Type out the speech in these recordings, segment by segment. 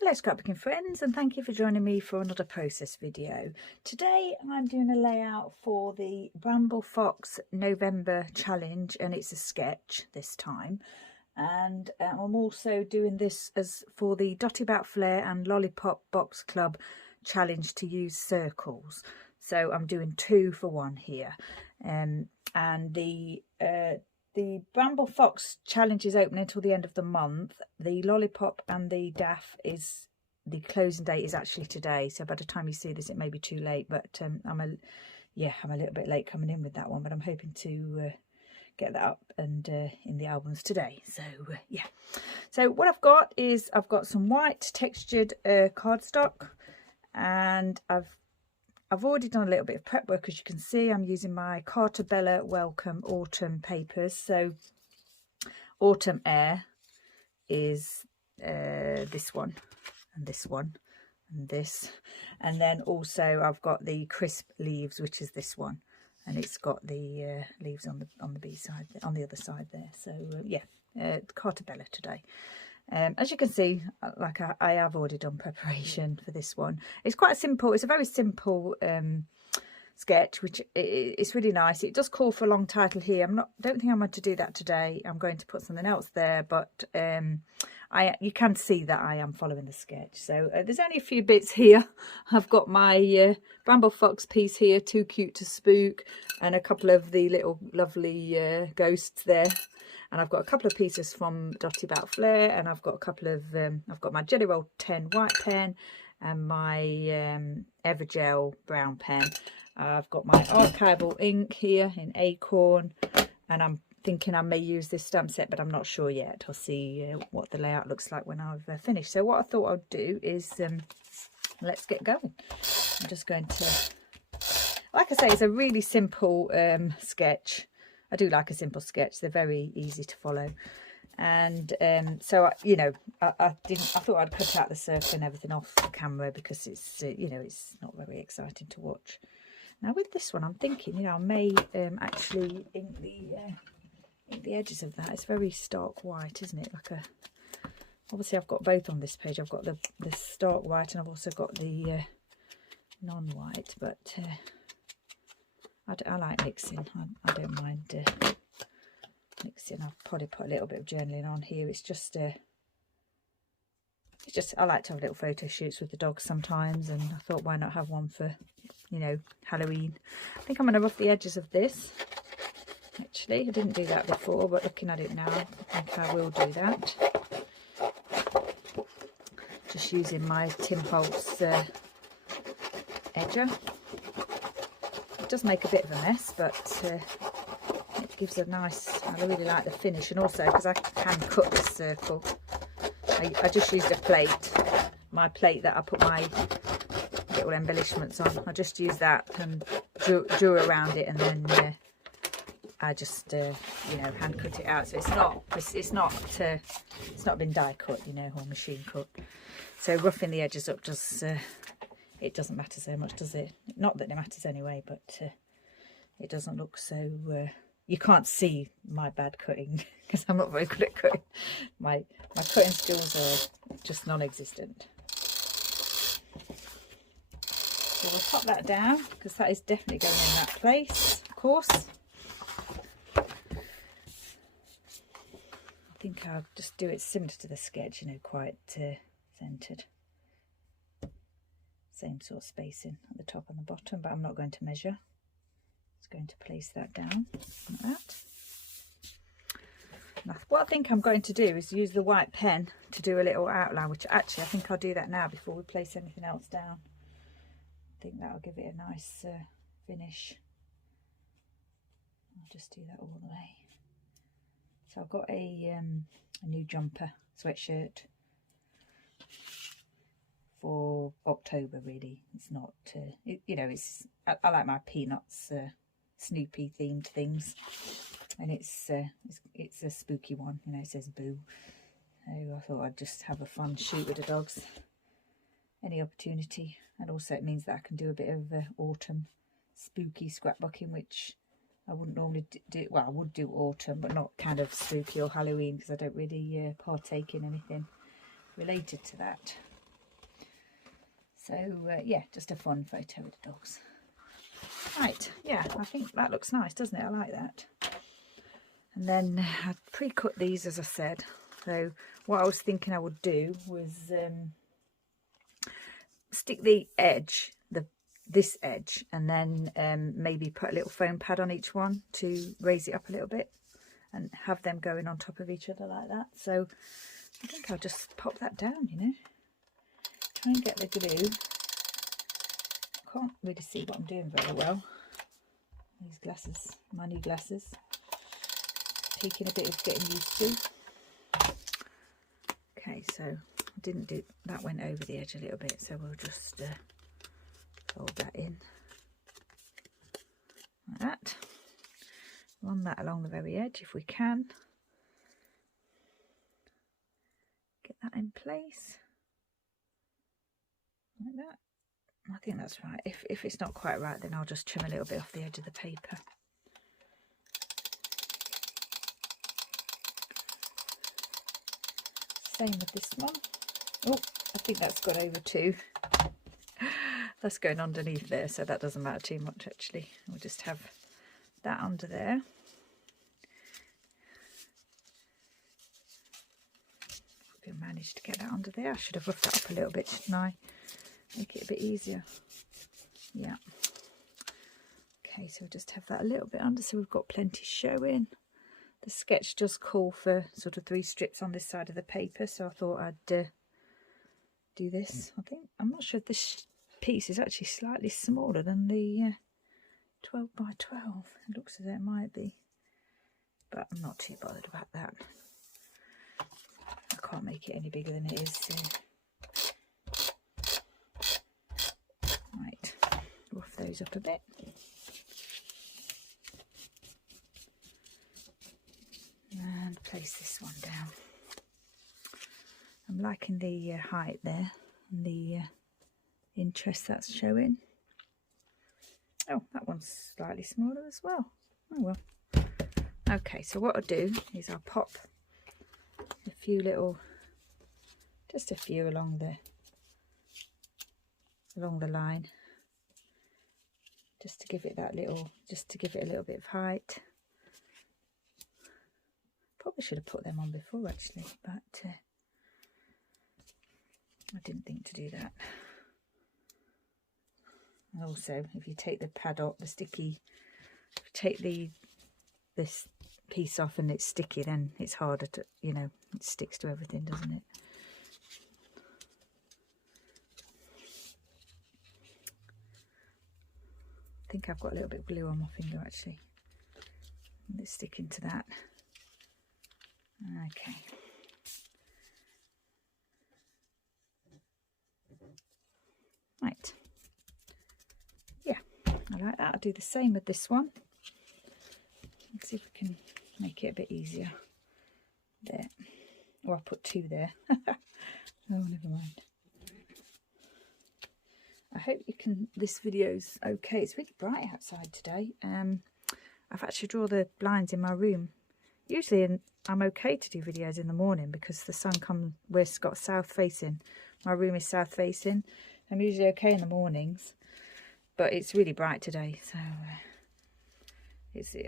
Hello scrapbooking friends, and thank you for joining me for another process video. Today I'm doing a layout for the Bramble Fox November challenge, and it's a sketch this time. And I'm also doing this as for the Dotty Flair and Lollipop Box Club challenge to use circles. So I'm doing 2 for 1 here. And the Bramble Fox challenge is open until the end of the month. The Lollipop and the Daff the closing date is actually today. So by the time you see this, it may be too late. But I'm a little bit late coming in with that one. But I'm hoping to get that up and in the albums today. So yeah. So what I've got is some white textured cardstock, and I've already done a little bit of prep work. As you can see, I'm using my Cartabella Welcome Autumn papers. So Autumn Air is this one and this one and this. And then also I've got the Crisp Leaves, which is this one. And it's got the leaves on the B side, on the other side there. So yeah, Cartabella today. As you can see, like I have already done preparation for this one. It's quite simple. It's a very simple sketch, which it's really nice. It does call for a long title here. Don't think I'm going to do that today. I'm going to put something else there, but you can see that I am following the sketch. So there's only a few bits here. I've got my Bramble Fox piece here, Too Cute to Spook, and a couple of the little lovely ghosts there. And I've got a couple of pieces from Dotty Flair, and I've got a couple of, I've got my Jelly Roll 10 white pen and my Evergel brown pen. I've got my archival ink here in Acorn, and I'm thinking I may use this stamp set, but I'm not sure yet. I'll see what the layout looks like when I've finished. So what I thought I'd do is, let's get going. I'm just going to, like I say, it's a really simple sketch. I do like a simple sketch. They're very easy to follow. And so, I thought I'd cut out the circle and everything off the camera because it's, it's not very exciting to watch. Now with this one, I'm thinking, I may actually ink the edges of that. It's very stark white, isn't it? Obviously I've got both on this page. I've got the stark white, and I've also got the non-white, but I like mixing. I don't mind mixing. I'll probably put a little bit of journaling on here. It's just I like to have little photo shoots with the dogs sometimes, and I thought, why not have one for, Halloween. I think I'm going to rough the edges of this. Actually, I didn't do that before, but looking at it now, I think I will do that. Just using my Tim Holtz edger. It does make a bit of a mess, but it gives a nice, I really like the finish. And also, because I can cut this circle, I just used a plate, my plate that I put my little embellishments on. I just used that and drew around it, and then I just hand cut it out. So it's not been die cut, or machine cut. So roughing the edges up just it doesn't matter so much, does it? Not that it matters anyway, but it doesn't look so you can't see my bad cutting because I'm not very good at cutting. My cutting skills are just non-existent. So we'll pop that down because that is definitely going in that place, of course. I think I'll just do it similar to the sketch, quite centered. Same sort of spacing at the top and the bottom, but I'm not going to measure. Just going to place that down like that. Now, what I think I'm going to do is use the white pen to do a little outline, which actually I think I'll do that now before we place anything else down. I think that'll give it a nice finish. I'll just do that all the way. So I've got a new jumper sweatshirt for October. Really, it's not it's I like my Peanuts Snoopy themed things, and it's a spooky one. It says boo. So I thought I'd just have a fun shoot with the dogs any opportunity, and also it means that I can do a bit of autumn spooky scrapbooking, which I wouldn't normally do. Well, I would do autumn, but not kind of spooky or Halloween, because I don't really partake in anything related to that. So yeah, just a fun photo with the dogs. Right, yeah, I think that looks nice, doesn't it? I like that. And then I pre-cut these, as I said. So what I was thinking I would do was stick the edge, this edge, and then maybe put a little foam pad on each one to raise it up a little bit and have them going on top of each other like that. So I think I'll just pop that down, you know. Try and get the glue. Can't really see what I'm doing very well. These glasses, my new glasses, taking a bit of getting used to. Okay, so I didn't do that, went over the edge a little bit, so we'll just fold that in like that. Run that along the very edge if we can. Get that in place like that. I think that's right. If it's not quite right, then I'll just trim a little bit off the edge of the paper. Same with this one. Oh, I think that's got over too. That's going underneath there, so that doesn't matter too much actually. We'll just have that under there. Hope I managed to get that under there. I should have roughed that up a little bit, shouldn't I? Make it a bit easier. Yeah. Okay, so we'll just have that a little bit under so we've got plenty showing. The sketch does call for sort of 3 strips on this side of the paper, so I thought I'd do this. I think, I'm not sure if this piece is actually slightly smaller than the 12 by 12. It looks as though it might be, but I'm not too bothered about that. I can't make it any bigger than it is. So. Right, rough those up a bit. And place this one down. I'm liking the height there and the interest that's showing. Oh, that one's slightly smaller as well. Oh well. Okay, so what I'll do is I'll pop a few little, just a few along the line, just to give it that little, just to give it a little bit of height. Probably should have put them on before actually, but I didn't think to do that. And also, if you take the pad off, the sticky, if you take this piece off and it's sticky, then it's harder to, you know, it sticks to everything, doesn't it? I think I've got a little bit of glue on my finger actually. Let's stick into that. Okay. Right. Yeah, I like that. I'll do the same with this one. Let's see if we can make it a bit easier. There. Or I'll put 2 there. Oh, never mind. I hope you can, this video's okay. It's really bright outside today. I've actually drawn the blinds in my room. Usually I'm okay to do videos in the morning because the sun comes, we've got south facing. My room is south facing. I'm usually okay in the mornings, but it's really bright today, so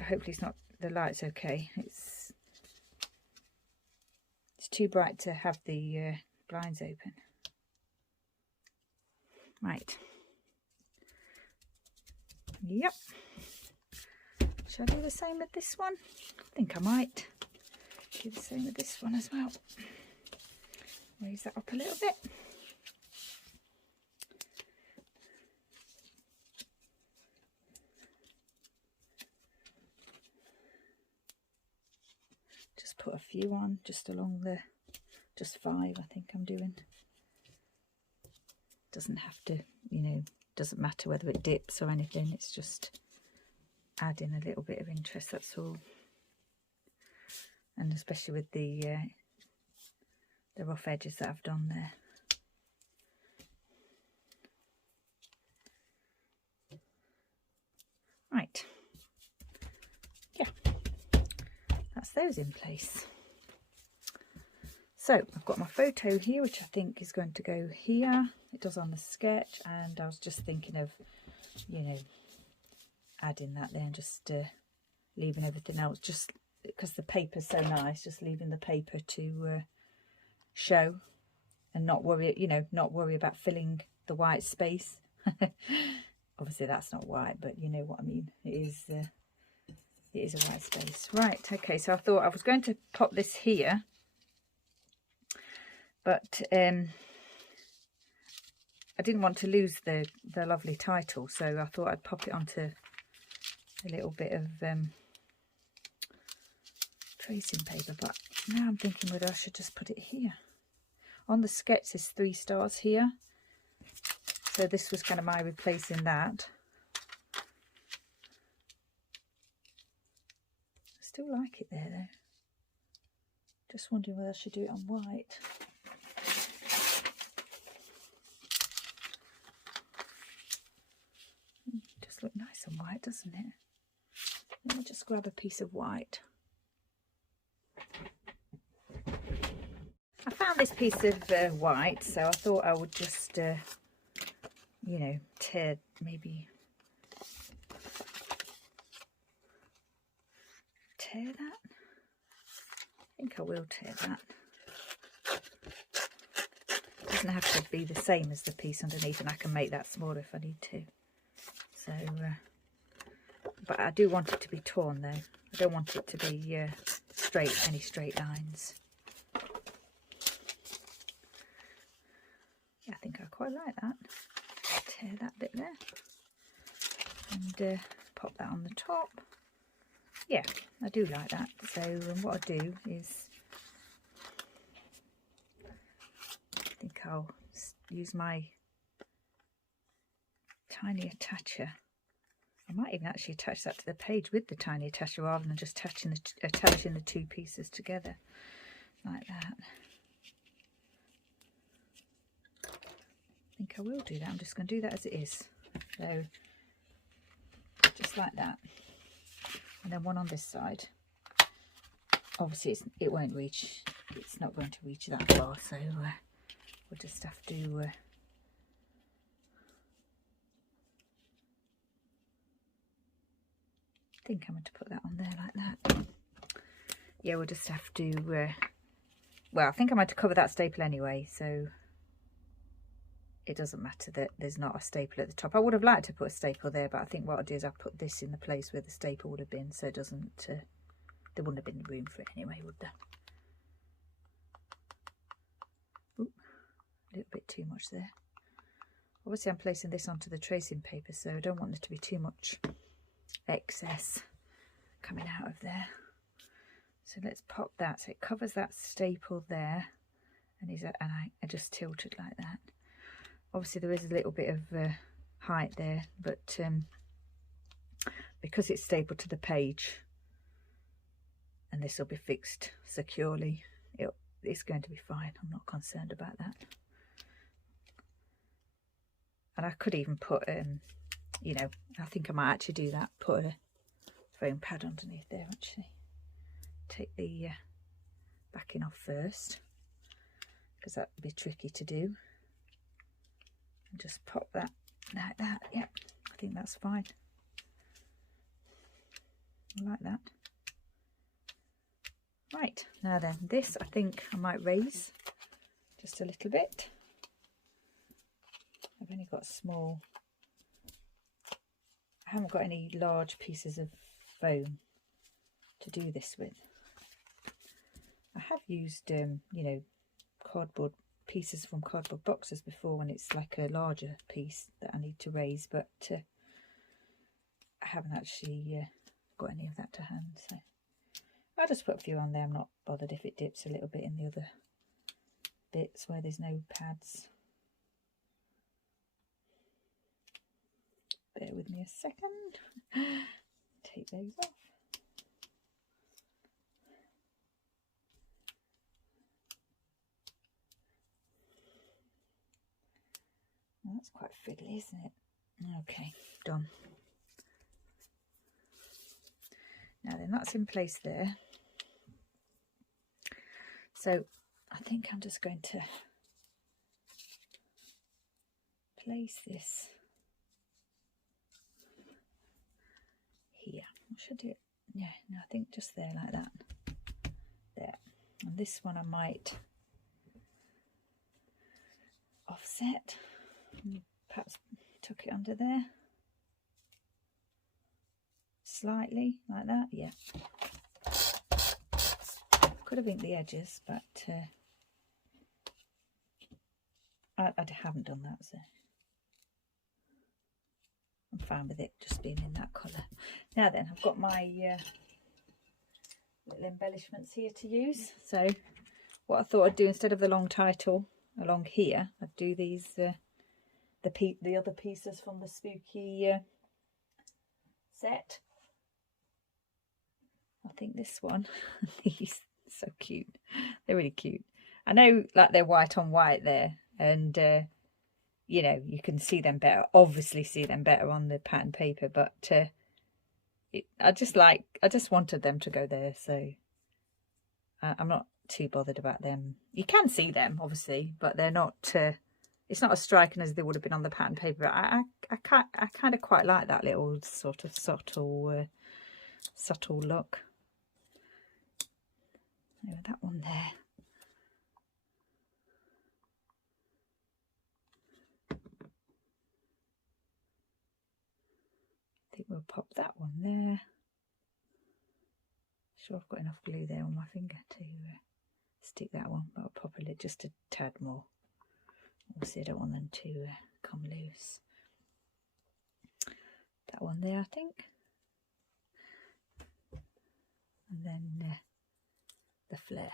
hopefully it's not, the light's okay. It's too bright to have the blinds open. Right. Yep. Shall I do the same with this one? I think I might do the same with this one as well. Raise that up a little bit. Just put a few on, just along the, just 5 I think I'm doing. Doesn't have to, you know, doesn't matter whether it dips or anything, it's just adding a little bit of interest, that's all. And especially with the rough edges that I've done there. Right, yeah, that's those in place. So I've got my photo here, which I think is going to go here. It does on the sketch, and I was just thinking of, you know, adding that there and just leaving everything else, just because the paper's so nice, just leaving the paper to show and not worry, you know, not worry about filling the white space. Obviously that's not white, but you know what I mean. It is a white space. Right, okay, so I thought I was going to pop this here, but I didn't want to lose the lovely title, so I thought I'd pop it onto a little bit of tracing paper. But now I'm thinking whether I should just put it here. On the sketch there's 3 stars here, so this was kind of my replacing that. I still like it there though. Just wondering whether I should do it on white. Just look nice on white, doesn't it? Let me just grab a piece of white. I found this piece of white, so I thought I would just, you know, maybe tear that. I think I will tear that. It doesn't have to be the same as the piece underneath, and I can make that smaller if I need to. So, but I do want it to be torn though. I don't want it to be straight, any straight lines. Yeah, I think I quite like that. Tear that bit there and pop that on the top. Yeah, I do like that. So what I'll do is, I think I'll use my tiny attacher. I might even actually attach that to the page with the tiny attacher rather than just attaching the 2 pieces together like that. I think I will do that. I'm just going to do that as it is. So just like that. And then one on this side. Obviously it won't reach, it's not going to reach that far, so we'll just have to I think I'm going to put that on there like that. Yeah, we'll just have to well, I think I'm going to cover that staple anyway, so it doesn't matter that there's not a staple at the top. I would have liked to put a staple there, but I think what I'll do is I'll put this in the place where the staple would have been, so it doesn't, there wouldn't have been room for it anyway, would there? Oop, a little bit too much there. Obviously I'm placing this onto the tracing paper, so I don't want there to be too much excess coming out of there. So let's pop that, so it covers that staple there, and I just tilt it like that. Obviously there is a little bit of height there, but because it's stapled to the page and this will be fixed securely, it's going to be fine. I'm not concerned about that. And I could even put, you know, I think I might actually do that, put a foam pad underneath there actually. Take the backing off first, because that would be tricky to do. And just pop that like that. Yep, I think that's fine. I like that. Right, now then, this I think I might raise just a little bit. I've only got small, I haven't got any large pieces of foam to do this with. I have used, you know, cardboard pieces from cardboard boxes before when it's like a larger piece that I need to raise, but I haven't actually got any of that to hand, so I'll just put a few on there. I'm not bothered if it dips a little bit in the other bits where there's no pads. Bear with me a second. Take those off. Well, that's quite fiddly, isn't it? Okay, done. Now then, that's in place there. So I think I'm just going to place this here. I should do it. Yeah, no, I think just there, like that. There. And this one I might offset. Perhaps tuck it under there. Slightly, like that. Yeah. Could have inked the edges, but I haven't done that, so I'm fine with it just being in that colour. Now then, I've got my little embellishments here to use. So what I thought I'd do, instead of the long title along here, I'd do these the other pieces from the Spooky set. I think this one, these are so cute. They're really cute. I know, like, they're white on white there, and you know, you can see them better, obviously see them better on the pattern paper, but I just wanted them to go there, so I'm not too bothered about them. You can see them, obviously, but they're not, it's not as striking as they would have been on the pattern paper. I kind of quite like that little sort of subtle look. There, that one there. I think we'll pop that one there. Sure, I've got enough glue there on my finger to stick that one, but I'll pop a little, just a tad more. Obviously, I don't want them to come loose. That one there, I think. And then the Flair.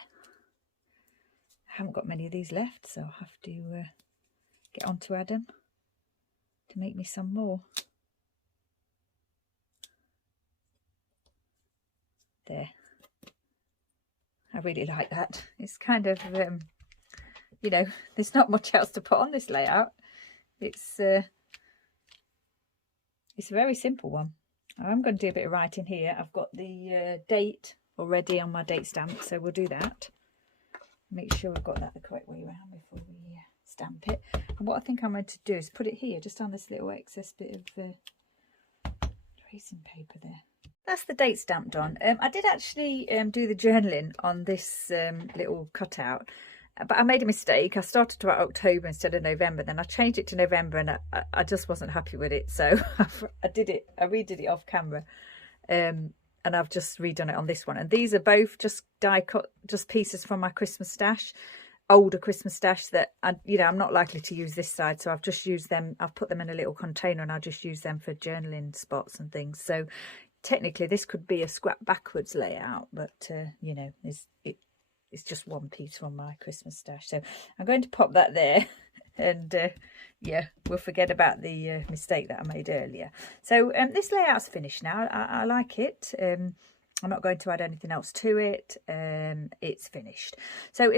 I haven't got many of these left, so I'll have to get on to Adam to make me some more. There. I really like that. It's kind of, you know, there's not much else to put on this layout. It's a very simple one. I'm going to do a bit of writing here. I've got the date already on my date stamp, so we'll do that. Make sure we've got that the correct way around before we stamp it. And what I think I'm going to do is put it here, just on this little excess bit of tracing paper there. That's the date stamped on. I did actually do the journaling on this little cutout, but I made a mistake. I started to write October instead of November. Then I changed it to November, and I just wasn't happy with it. So I redid it off camera, and I've just redone it on this one. And these are both just die cut, just pieces from my Christmas stash, older Christmas stash that I'm not likely to use this side. So I've just used them. I've put them in a little container, and I'll just use them for journaling spots and things. So technically this could be a scrap backwards layout, but you know, it's just one piece from my Christmas stash. So I'm going to pop that there, and yeah, we'll forget about the mistake that I made earlier. So this layout's finished now. I like it. I'm not going to add anything else to it. It's finished. So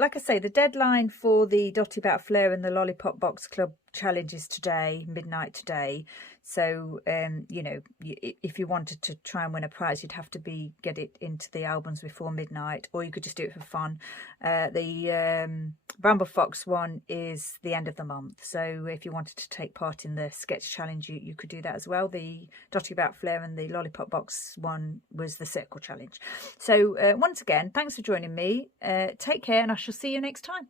like I say, the deadline for the Dotty About Flair and the Lollipop Box Club challenge is today, midnight today. So, you know, if you wanted to try and win a prize, you'd have to get it into the albums before midnight, or you could just do it for fun. The Bramble Fox one is the end of the month. So if you wanted to take part in the sketch challenge, you could do that as well. The Dotty About Flair and the Lollipop Box one was the circle challenge. So once again, thanks for joining me. Take care, and I shall see you next time.